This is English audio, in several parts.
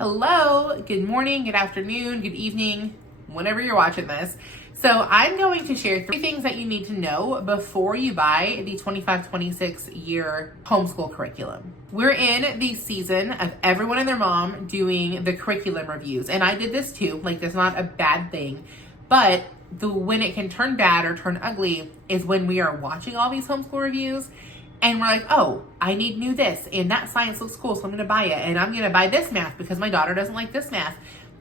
Hello, good morning, good afternoon, good evening, whenever you're watching this. So I'm going to share 3 things that you need to know before you buy the 25-26 year homeschool curriculum. We're in the season of everyone and their mom doing the curriculum reviews. And I did this too, like that's not a bad thing. But when it can turn bad or turn ugly is when we are watching all these homeschool reviews and we're like, oh, I need new this, and that science looks cool, so I'm gonna buy it. And I'm gonna buy this math because my daughter doesn't like this math.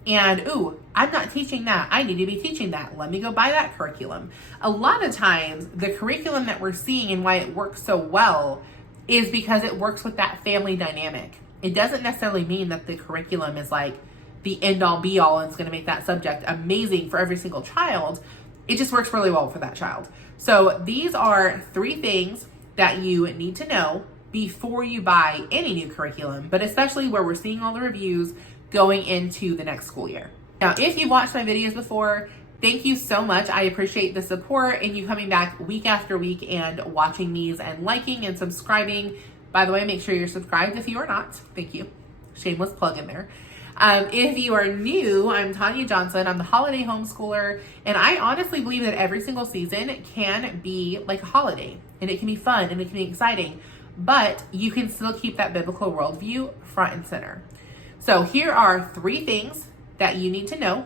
And ooh, I'm not teaching that. I need to be teaching that. Let me go buy that curriculum. A lot of times, the curriculum that we're seeing and why it works so well is because it works with that family dynamic. It doesn't necessarily mean that the curriculum is like the end all be all and it's gonna make that subject amazing for every single child. It just works really well for that child. So these are 3 things that you need to know before you buy any new curriculum, but especially where we're seeing all the reviews going into the next school year. Now, if you've watched my videos before, thank you so much. I appreciate the support and you coming back week after week and watching these and liking and subscribing. By the way, make sure you're subscribed if you are not. Thank you. Shameless plug in there. If you are new, I'm Tanya Johnson. I'm the holiday homeschooler, and I honestly believe that every single season can be like a holiday, and it can be fun and it can be exciting, but you can still keep that biblical worldview front and center. So here are 3 things that you need to know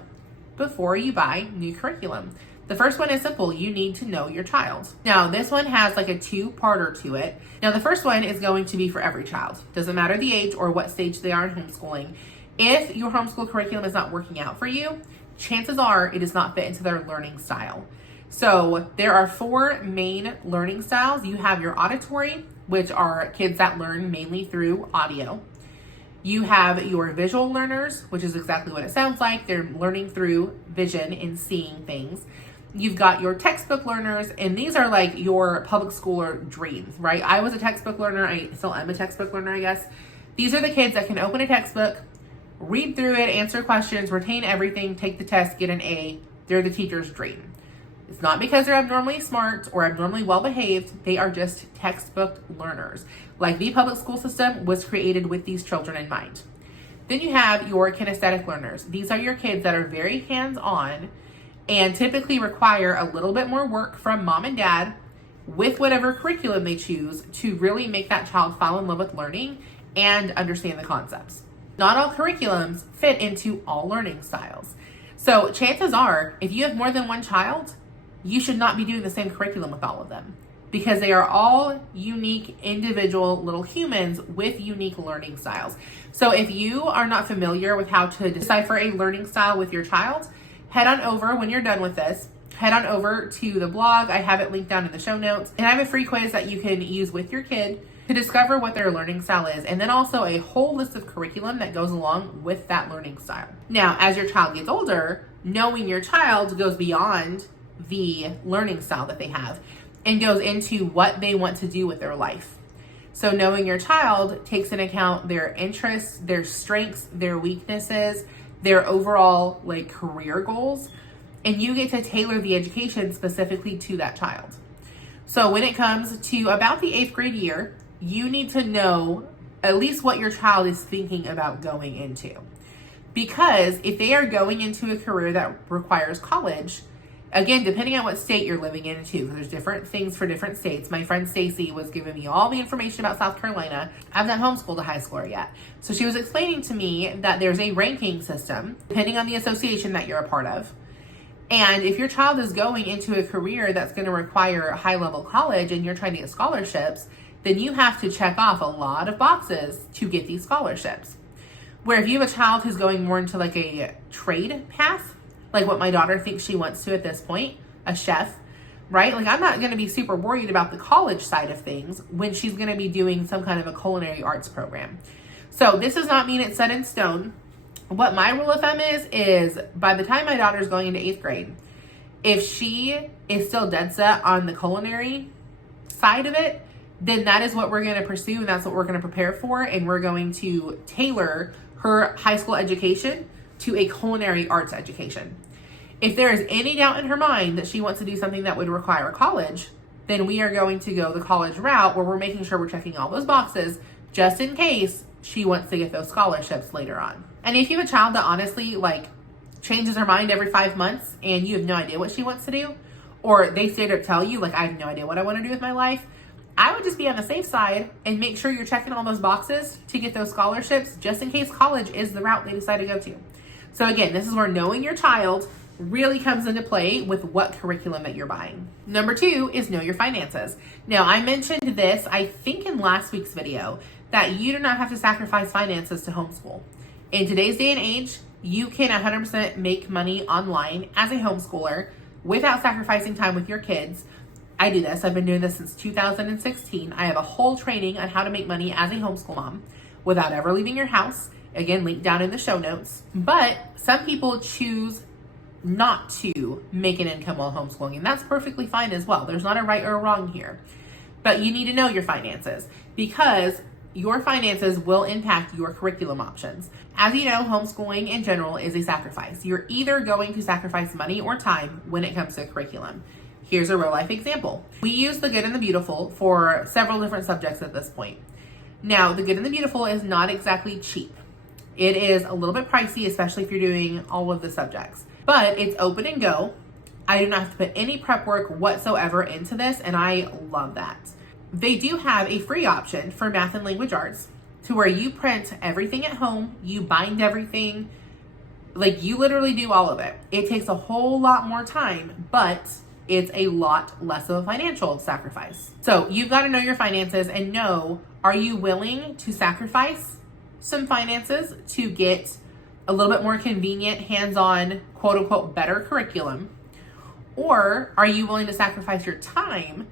before you buy new curriculum. The first one is simple. You need to know your child. Now, this one has like a 2-parter to it. Now, the first one is going to be for every child. Doesn't matter the age or what stage they are in homeschooling. If your homeschool curriculum is not working out for you, chances are it does not fit into their learning style. So there are 4 main learning styles. You have your auditory, which are kids that learn mainly through audio. You have your visual learners, which is exactly what it sounds like. They're learning through vision and seeing things. You've got your textbook learners, and these are like your public schooler dreams, right? I was a textbook learner. I still am a textbook learner, I guess. These are the kids that can open a textbook, read through it, answer questions, retain everything, take the test, get an A. They're the teacher's dream. It's not because they're abnormally smart or abnormally well-behaved. They are just textbook learners. Like the public school system was created with these children in mind. Then you have your kinesthetic learners. These are your kids that are very hands-on and typically require a little bit more work from mom and dad with whatever curriculum they choose to really make that child fall in love with learning and understand the concepts. Not all curriculums fit into all learning styles. So chances are, if you have more than one child, you should not be doing the same curriculum with all of them because they are all unique, individual little humans with unique learning styles. So if you are not familiar with how to decipher a learning style with your child, head on over when you're done with this. Head on over to the blog. I have it linked down in the show notes. And I have a free quiz that you can use with your kid to discover what their learning style is, and then also a whole list of curriculum that goes along with that learning style. Now, as your child gets older, knowing your child goes beyond the learning style that they have and goes into what they want to do with their life. So knowing your child takes into account their interests, their strengths, their weaknesses, their overall like career goals, and you get to tailor the education specifically to that child. So when it comes to about the 8th grade year, you need to know at least what your child is thinking about going into. Because if they are going into a career that requires college, again, depending on what state you're living in too, because there's different things for different states. My friend Stacy was giving me all the information about South Carolina. I've not homeschooled a high schooler yet. So she was explaining to me that there's a ranking system, depending on the association that you're a part of. And if your child is going into a career that's going to require a high-level college and you're trying to get scholarships, then you have to check off a lot of boxes to get these scholarships. Where if you have a child who's going more into like a trade path, like what my daughter thinks she wants to at this point, a chef, right? Like I'm not going to be super worried about the college side of things when she's going to be doing some kind of a culinary arts program. So this does not mean it's set in stone. What my rule of thumb is by the time my daughter's going into 8th grade, if she is still dead set on the culinary side of it, then that is what we're going to pursue and that's what we're going to prepare for. And we're going to tailor her high school education to a culinary arts education. If there is any doubt in her mind that she wants to do something that would require college, then we are going to go the college route where we're making sure we're checking all those boxes just in case she wants to get those scholarships later on. And if you have a child that honestly like changes her mind every 5 months and you have no idea what she wants to do, or they straight up tell you like, I have no idea what I want to do with my life, I would just be on the safe side and make sure you're checking all those boxes to get those scholarships just in case college is the route they decide to go to. So again, this is where knowing your child really comes into play with what curriculum that you're buying. Number 2 is know your finances. Now, I mentioned this, I think in last week's video, that you do not have to sacrifice finances to homeschool. In today's day and age, you can 100% make money online as a homeschooler without sacrificing time with your kids. I do this. I've been doing this since 2016. I have a whole training on how to make money as a homeschool mom without ever leaving your house. Again, linked down in the show notes. But some people choose not to make an income while homeschooling, and that's perfectly fine as well. There's not a right or a wrong here. But you need to know your finances because your finances will impact your curriculum options. As you know, homeschooling in general is a sacrifice. You're either going to sacrifice money or time when it comes to curriculum. Here's a real life example. We use the good and the beautiful for several different subjects at this point. Now, the good and the beautiful is not exactly cheap. It is a little bit pricey, especially if you're doing all of the subjects, but it's open and go. I do not have to put any prep work whatsoever into this, and I love that. They do have a free option for math and language arts to where you print everything at home, you bind everything, like you literally do all of it. It takes a whole lot more time, but it's a lot less of a financial sacrifice. So you've got to know your finances and know, are you willing to sacrifice some finances to get a little bit more convenient, hands-on, quote unquote, better curriculum? Or are you willing to sacrifice your time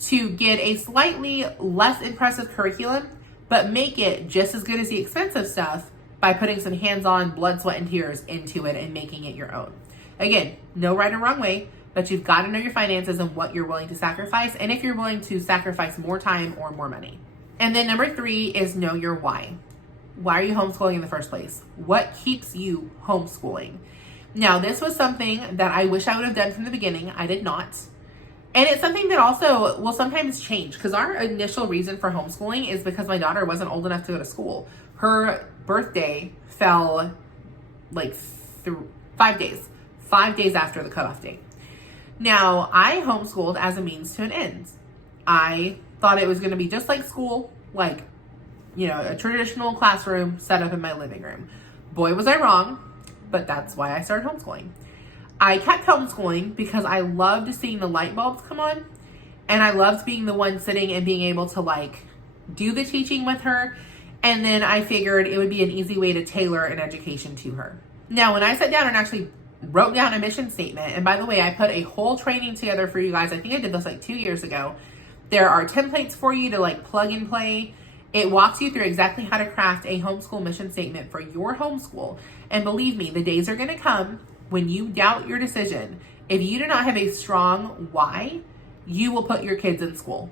to get a slightly less impressive curriculum, but make it just as good as the expensive stuff by putting some hands-on blood, sweat, and tears into it and making it your own? Again, no right or wrong way, but you've got to know your finances and what you're willing to sacrifice, and if you're willing to sacrifice more time or more money. And then number 3 is know your why. Why are you homeschooling in the first place? What keeps you homeschooling? Now, this was something that I wish I would have done from the beginning. I did not. And it's something that also will sometimes change, because our initial reason for homeschooling is because my daughter wasn't old enough to go to school. Her birthday fell like 5 days after the cutoff date. Now, I homeschooled as a means to an end. I thought it was going to be just like school, like, you know, a traditional classroom set up in my living room. Boy, was I wrong, but that's why I started homeschooling. I kept homeschooling because I loved seeing the light bulbs come on, and I loved being the one sitting and being able to like do the teaching with her. And then I figured it would be an easy way to tailor an education to her. Now, when I sat down and actually wrote down a mission statement, and by the way, I put a whole training together for you guys. I think I did this like 2 years ago. There are templates for you to like plug and play. It walks you through exactly how to craft a homeschool mission statement for your homeschool. And believe me, the days are going to come when you doubt your decision. If you do not have a strong why, you will put your kids in school.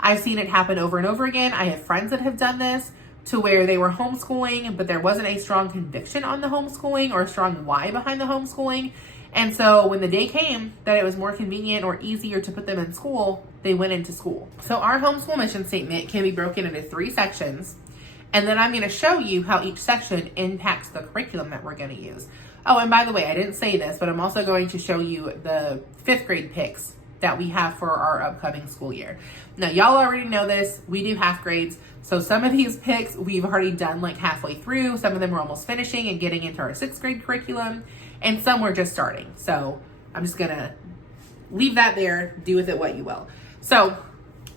I've seen it happen over and over again. I have friends that have done this to where they were homeschooling, but there wasn't a strong conviction on the homeschooling or a strong why behind the homeschooling. And so when the day came that it was more convenient or easier to put them in school, they went into school. So our homeschool mission statement can be broken into 3 sections. And then I'm going to show you how each section impacts the curriculum that we're going to use. Oh, and by the way, I didn't say this, but I'm also going to show you the 5th grade picks that we have for our upcoming school year. Now, y'all already know this. We do half grades. So some of these picks we've already done like halfway through. Some of them we're almost finishing and getting into our 6th grade curriculum. And some we're just starting. So I'm just going to leave that there. Do with it what you will. So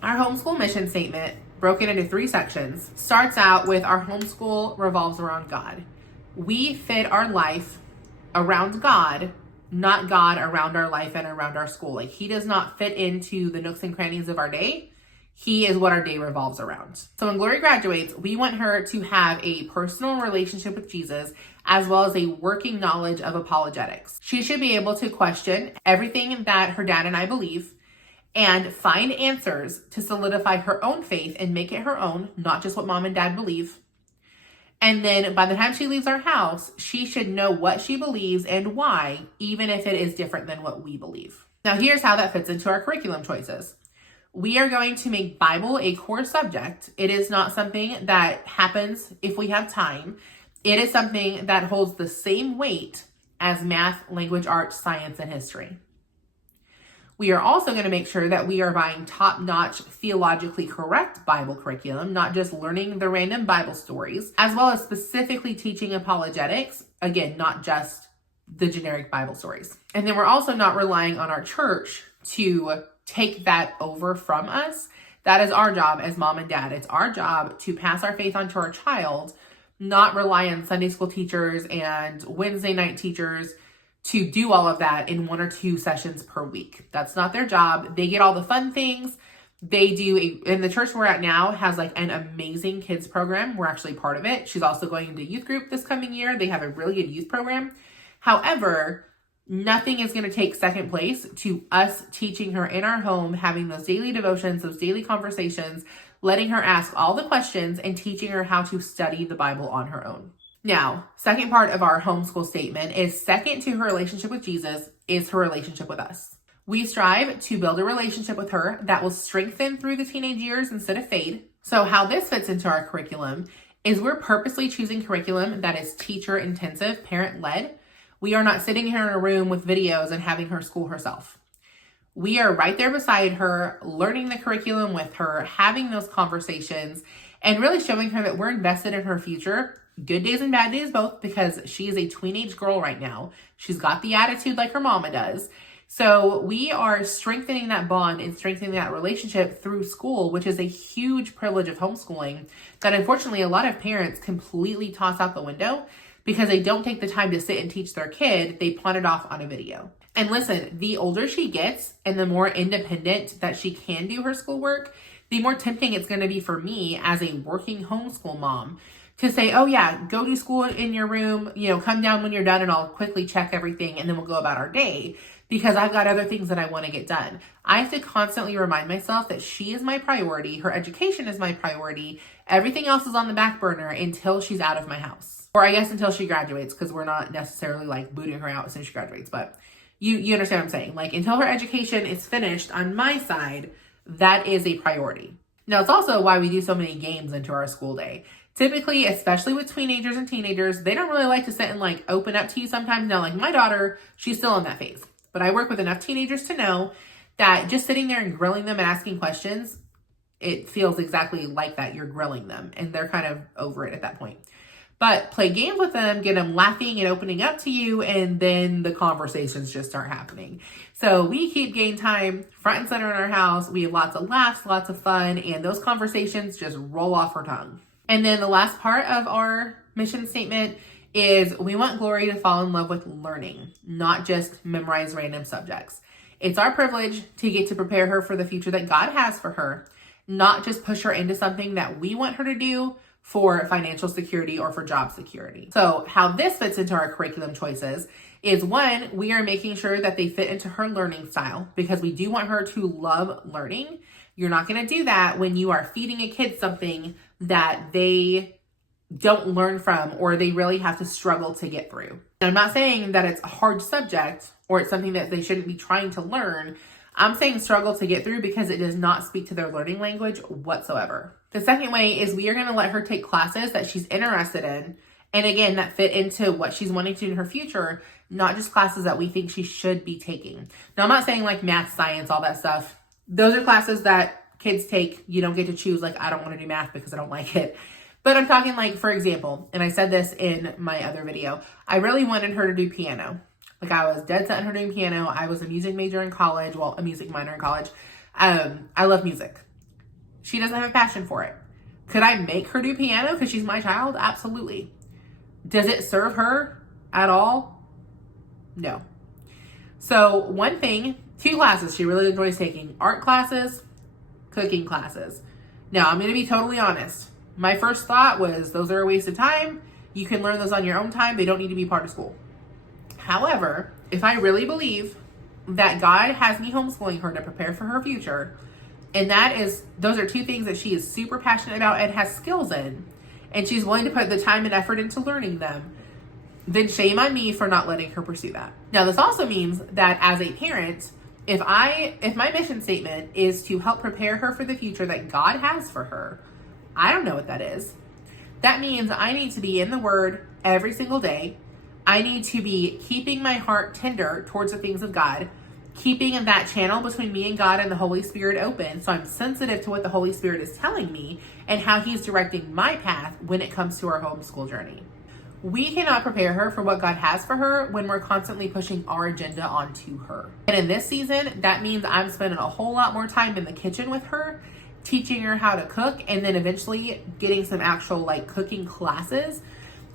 our homeschool mission statement, broken into 3 sections, starts out with our homeschool revolves around God. We fit our life around God, not God around our life and around our school. Like, he does not fit into the nooks and crannies of our day. He is what our day revolves around. So when Glory graduates, we want her to have a personal relationship with Jesus, as well as a working knowledge of apologetics. She should be able to question everything that her dad and I believe and find answers to solidify her own faith and make it her own, not just what mom and dad believe. And then by the time she leaves our house, she should know what she believes and why, even if it is different than what we believe. Now, here's how that fits into our curriculum choices. We are going to make Bible a core subject. It is not something that happens if we have time. It is something that holds the same weight as math, language arts, science, and history. We are also going to make sure that we are buying top-notch, theologically correct Bible curriculum, not just learning the random Bible stories, as well as specifically teaching apologetics. Again, not just the generic Bible stories. And then we're also not relying on our church to take that over from us. That is our job as mom and dad. It's our job to pass our faith on to our child, not rely on Sunday school teachers and Wednesday night teachers to do all of that in 1 or 2 sessions per week. That's not their job. They get all the fun things. They do, and the church we're at now has like an amazing kids program. We're actually part of it. She's also going into youth group this coming year. They have a really good youth program. However, nothing is going to take second place to us teaching her in our home, having those daily devotions, those daily conversations, letting her ask all the questions, and teaching her how to study the Bible on her own. Now, second part of our homeschool statement is second to her relationship with Jesus is her relationship with us. We strive to build a relationship with her that will strengthen through the teenage years instead of fade. So how this fits into our curriculum is we're purposely choosing curriculum that is teacher intensive, parent led. We are not sitting here in a room with videos and having her school herself. We are right there beside her, learning the curriculum with her, having those conversations, and really showing her that we're invested in her future. Good days and bad days both, because she is a teenage girl right now. She's got the attitude like her mama does. So we are strengthening that bond and strengthening that relationship through school, which is a huge privilege of homeschooling that unfortunately a lot of parents completely toss out the window because they don't take the time to sit and teach their kid. They pawn it off on a video. And listen, the older she gets and the more independent that she can do her schoolwork, the more tempting it's going to be for me as a working homeschool mom to say, oh yeah, go do school in your room, come down when you're done and I'll quickly check everything and then we'll go about our day because I've got other things that I want to get done. I have to constantly remind myself that she is my priority. Her education is my priority. Everything else is on the back burner until she's out of my house. Or I guess until she graduates, because we're not necessarily like booting her out as soon as she graduates. But you understand what I'm saying? Like until her education is finished on my side, that is a priority. Now, it's also why we do so many games into our school day. Typically, especially with teenagers and teenagers, they don't really like to sit and like open up to you sometimes. Now, like my daughter, she's still in that phase. But I work with enough teenagers to know that just sitting there and grilling them and asking questions, it feels exactly like that. You're grilling them and they're kind of over it at that point. But play games with them, get them laughing and opening up to you, and then the conversations just start happening. So we keep game time front and center in our house. We have lots of laughs, lots of fun, and those conversations just roll off her tongue. And then the last part of our mission statement is we want Glory to fall in love with learning, not just memorize random subjects. It's our privilege to get to prepare her for the future that God has for her, not just push her into something that we want her to do for financial security or for job security. So how this fits into our curriculum choices is one, we are making sure that they fit into her learning style because we do want her to love learning. You're not going to do that when you are feeding a kid something that they don't learn from or they really have to struggle to get through. And I'm not saying that it's a hard subject or it's something that they shouldn't be trying to learn. I'm saying struggle to get through because it does not speak to their learning language whatsoever. The second way is we are going to let her take classes that she's interested in. And again, that fit into what she's wanting to do in her future, not just classes that we think she should be taking. Now, I'm not saying like math, science, all that stuff. Those are classes that kids take. You don't get to choose like, I don't want to do math because I don't like it. But I'm talking like, for example, and I said this in my other video, I really wanted her to do piano. Like I was dead set on her doing piano. I was a music major in college. Well, a music minor in college. I love music. She doesn't have a passion for it. Could I make her do piano because she's my child? Absolutely. Does it serve her at all? No. So one thing, 2 classes she really enjoys taking: art classes, cooking classes. Now, I'm going to be totally honest. My first thought was those are a waste of time. You can learn those on your own time. They don't need to be part of school. However, if I really believe that God has me homeschooling her to prepare for her future, and those are 2 things that she is super passionate about and has skills in, and she's willing to put the time and effort into learning them, then shame on me for not letting her pursue that. Now, this also means that as a parent, if my mission statement is to help prepare her for the future that God has for her, I don't know what that is. That means I need to be in the Word every single day. I need to be keeping my heart tender towards the things of God, keeping that channel between me and God and the Holy Spirit open, so I'm sensitive to what the Holy Spirit is telling me and how He's directing my path when it comes to our homeschool journey. We cannot prepare her for what God has for her when we're constantly pushing our agenda onto her. And in this season, that means I'm spending a whole lot more time in the kitchen with her, teaching her how to cook, and then eventually getting some actual cooking classes.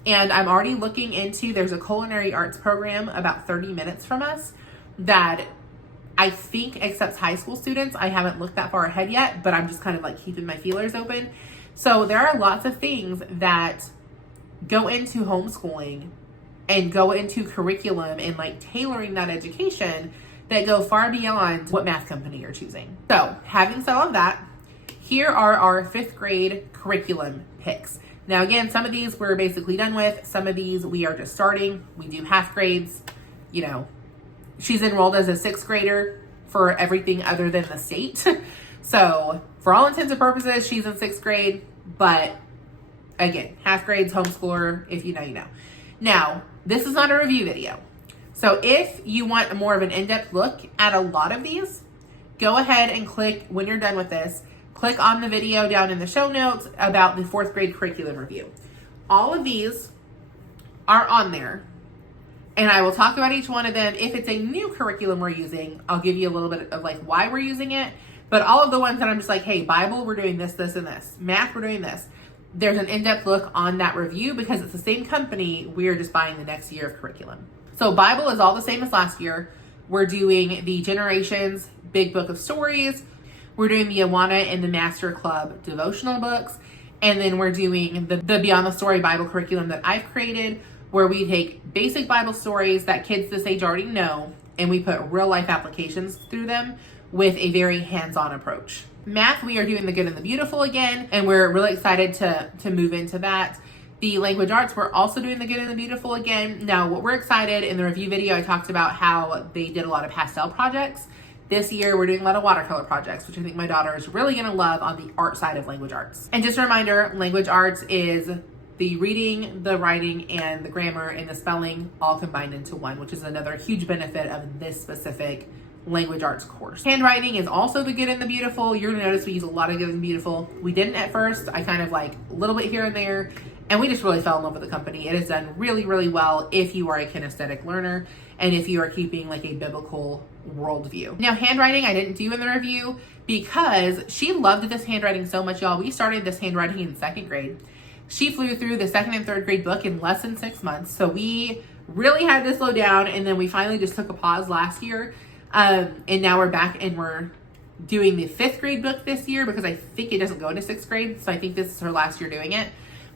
And I'm already looking into, there's a culinary arts program about 30 minutes from us that I think accepts high school students. I haven't looked that far ahead yet, but I'm just kind of keeping my feelers open. So there are lots of things that go into homeschooling and go into curriculum and tailoring that education that go far beyond what math company you're choosing. So having said all of that, here are our 5th grade curriculum picks. Now again, some of these we're basically done with. Some of these we are just starting. We do half grades. She's enrolled as a 6th grader for everything other than the state. So for all intents and purposes, she's in 6th grade, but again, half grades, homeschooler, if you know, you know. Now, this is not a review video. So if you want more of an in-depth look at a lot of these, go ahead and click, when you're done with this, click on the video down in the show notes about the 4th grade curriculum review. All of these are on there, and I will talk about each one of them. If it's a new curriculum we're using, I'll give you a little bit of why we're using it. But all of the ones that I'm just hey, Bible, we're doing this, this, and this. Math, we're doing this. There's an in-depth look on that review because it's the same company. We're just buying the next year of curriculum. So Bible is all the same as last year. We're doing the Generations Big Book of Stories. We're doing the Awana and the Master Club devotional books. And then we're doing the Beyond the Story Bible curriculum that I've created, where we take basic Bible stories that kids this age already know, and we put real life applications through them with a very hands-on approach. Math, we are doing the Good and the Beautiful again, and we're really excited to move into that. The language arts, we're also doing the Good and the Beautiful again. Now, what we're excited, in the review video, I talked about how they did a lot of pastel projects. This year, we're doing a lot of watercolor projects, which I think my daughter is really gonna love on the art side of language arts. And just a reminder, language arts is the reading, the writing, and the grammar and the spelling all combined into one, which is another huge benefit of this specific language arts course. Handwriting is also the Good and the Beautiful. You're gonna notice we use a lot of Good and Beautiful. We didn't at first. I kind of a little bit here and there, and we just really fell in love with the company. It has done really, really well if you are a kinesthetic learner and if you are keeping a biblical worldview. Now, handwriting I didn't do in the review because she loved this handwriting so much, y'all. We started this handwriting in 2nd grade. She flew through the 2nd and 3rd grade book in less than 6 months. So we really had to slow down, and then we finally just took a pause last year. And now we're back and we're doing the 5th grade book this year because I think it doesn't go into 6th grade. So I think this is her last year doing it.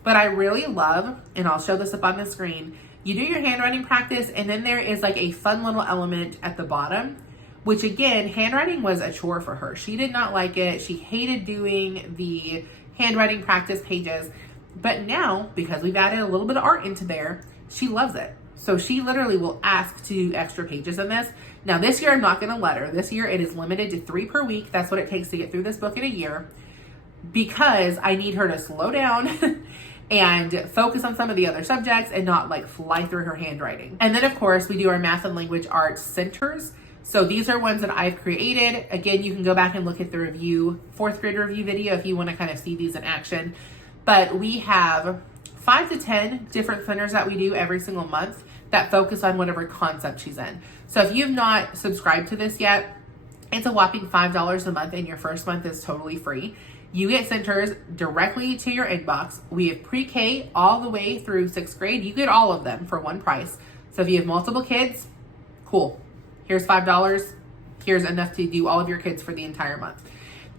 But I really love, and I'll show this up on the screen, you do your handwriting practice, and then there is a fun little element at the bottom, which again, handwriting was a chore for her. She did not like it. She hated doing the handwriting practice pages. But now, because we've added a little bit of art into there, she loves it. So she literally will ask to do extra pages in this. Now this year, I'm not gonna let her. This year it is limited to 3 per week. That's what it takes to get through this book in a year, because I need her to slow down and focus on some of the other subjects and not fly through her handwriting. And then of course we do our math and language arts centers. So these are ones that I've created. Again, you can go back and look at the review, 4th grade review video if you want to kind of see these in action. But we have 5 to 10 different centers that we do every single month that focus on whatever concept she's in. So if you've not subscribed to this yet, it's a whopping $5 a month, and your first month is totally free. You get centers directly to your inbox. We have pre-K all the way through 6th grade. You get all of them for one price. So if you have multiple kids, cool. Here's $5. Here's enough to do all of your kids for the entire month.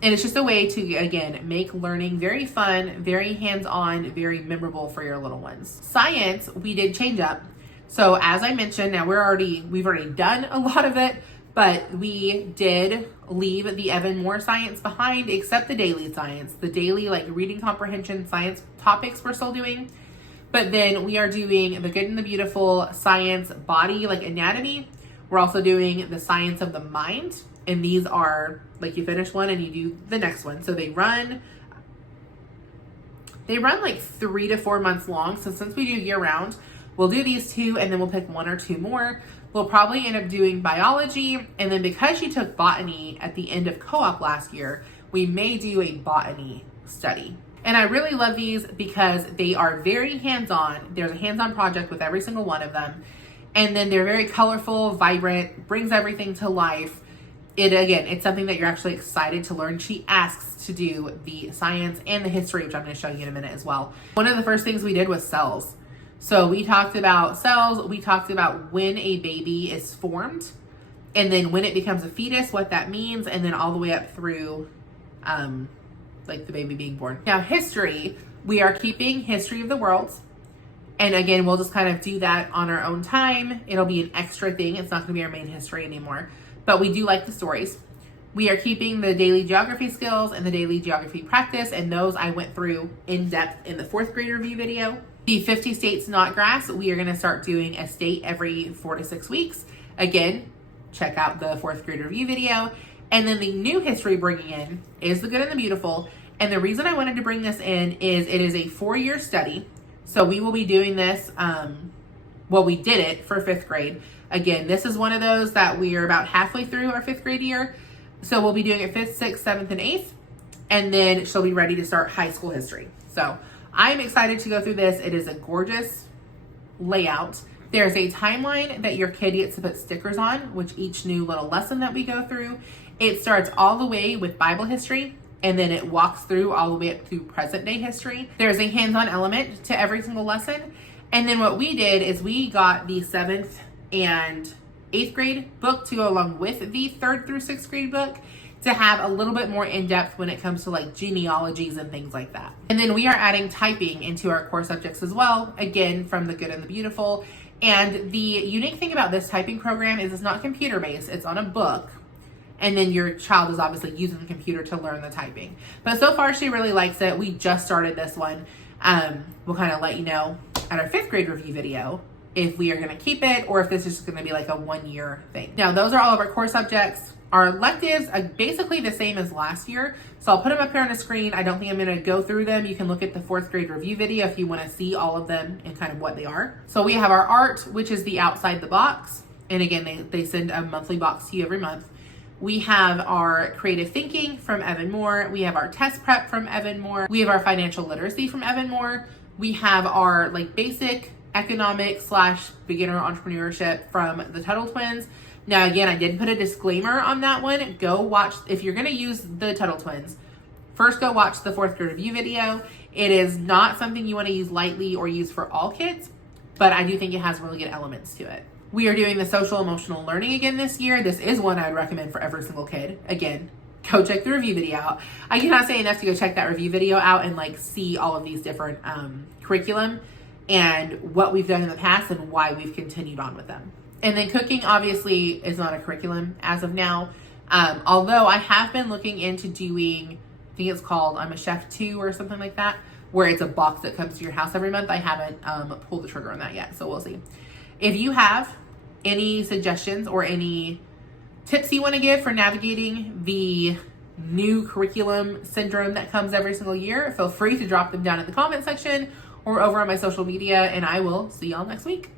And it's just a way to, again, make learning very fun, very hands-on, very memorable for your little ones. Science, we did change up. So as I mentioned, now we've already done a lot of it, but we did leave the Evan Moore science behind, except the daily science. The daily reading comprehension science topics we're still doing. But then we are doing the Good and the Beautiful science body, anatomy. We're also doing the science of the mind. And these are you finish one and you do the next one. So they run. They run like 3 to 4 months long. So since we do year round, we'll do these 2 and then we'll pick 1 or 2 more. We'll probably end up doing biology. And then because she took botany at the end of co-op last year, we may do a botany study. And I really love these because they are very hands-on. There's a hands-on project with every single one of them. And then they're very colorful, vibrant, brings everything to life. It's something that you're actually excited to learn. She asks to do the science and the history, which I'm going to show you in a minute as well. One of the first things we did was cells. So we talked about cells. We talked about when a baby is formed and then when it becomes a fetus, what that means, and then all the way up through like the baby being born. Now, history, we are keeping history of the world. And again, we'll just kind of do that on our own time. It'll be an extra thing. It's not going to be our main history anymore. But we do like the stories. We are keeping the daily geography skills and the daily geography practice. And those I went through in depth in the 4th grade review video. The 50 states not grass, we are going to start doing a state every 4 to 6 weeks. Again, check out the 4th grade review video. And then the new history bringing in is the good and the beautiful. And the reason I wanted to bring this in is it is a 4-year study. So we will be doing this, we did it for 5th grade. Again, this is one of those that we are about halfway through our 5th grade year. So we'll be doing it 5th, 6th, 7th, and 8th. And then she'll be ready to start high school history. So I'm excited to go through this. It is a gorgeous layout. There's a timeline that your kid gets to put stickers on, which each new little lesson that we go through. It starts all the way with Bible history, and then it walks through all the way up to present day history. There's a hands-on element to every single lesson. And then what we did is we got the 7th and 8th grade book to go along with the 3rd through 6th grade book to have a little bit more in-depth when it comes to like genealogies and things like that. And then we are adding typing into our core subjects as well, again, from the good and the beautiful. And the unique thing about this typing program is it's not computer-based, it's on a book. And then your child is obviously using the computer to learn the typing. But so far, she really likes it. We just started this one. We'll kind of let you know at our 5th grade review video if we are going to keep it or if this is going to be like a 1-year thing. Now, those are all of our core subjects. Our electives are basically the same as last year. So I'll put them up here on the screen. I don't think I'm going to go through them. You can look at the 4th grade review video if you want to see all of them and kind of what they are. So we have our art, which is the outside the box. And again, they send a monthly box to you every month. We have our creative thinking from Evan Moore. We have our test prep from Evan Moore. We have our financial literacy from Evan Moore. We have our like basic economic / beginner entrepreneurship from the Tuttle Twins. Now, again, I did put a disclaimer on that one. Go watch, if you're going to use the Tuttle Twins, first go watch the 4th grade review video. It is not something you want to use lightly or use for all kids, but I do think it has really good elements to it. We are doing the social emotional learning again this year. This is one I would recommend for every single kid. Again, go check the review video out. I cannot say enough to go check that review video out and like see all of these different curriculum and what we've done in the past and why we've continued on with them. And then cooking obviously is not a curriculum as of now. Although I have been looking into doing, I think it's called I'm a Chef 2 or something like that, where it's a box that comes to your house every month. I haven't pulled the trigger on that yet, so we'll see. If you have any suggestions or any tips you want to give for navigating the new curriculum syndrome that comes every single year, feel free to drop them down in the comment section or over on my social media, and I will see y'all next week.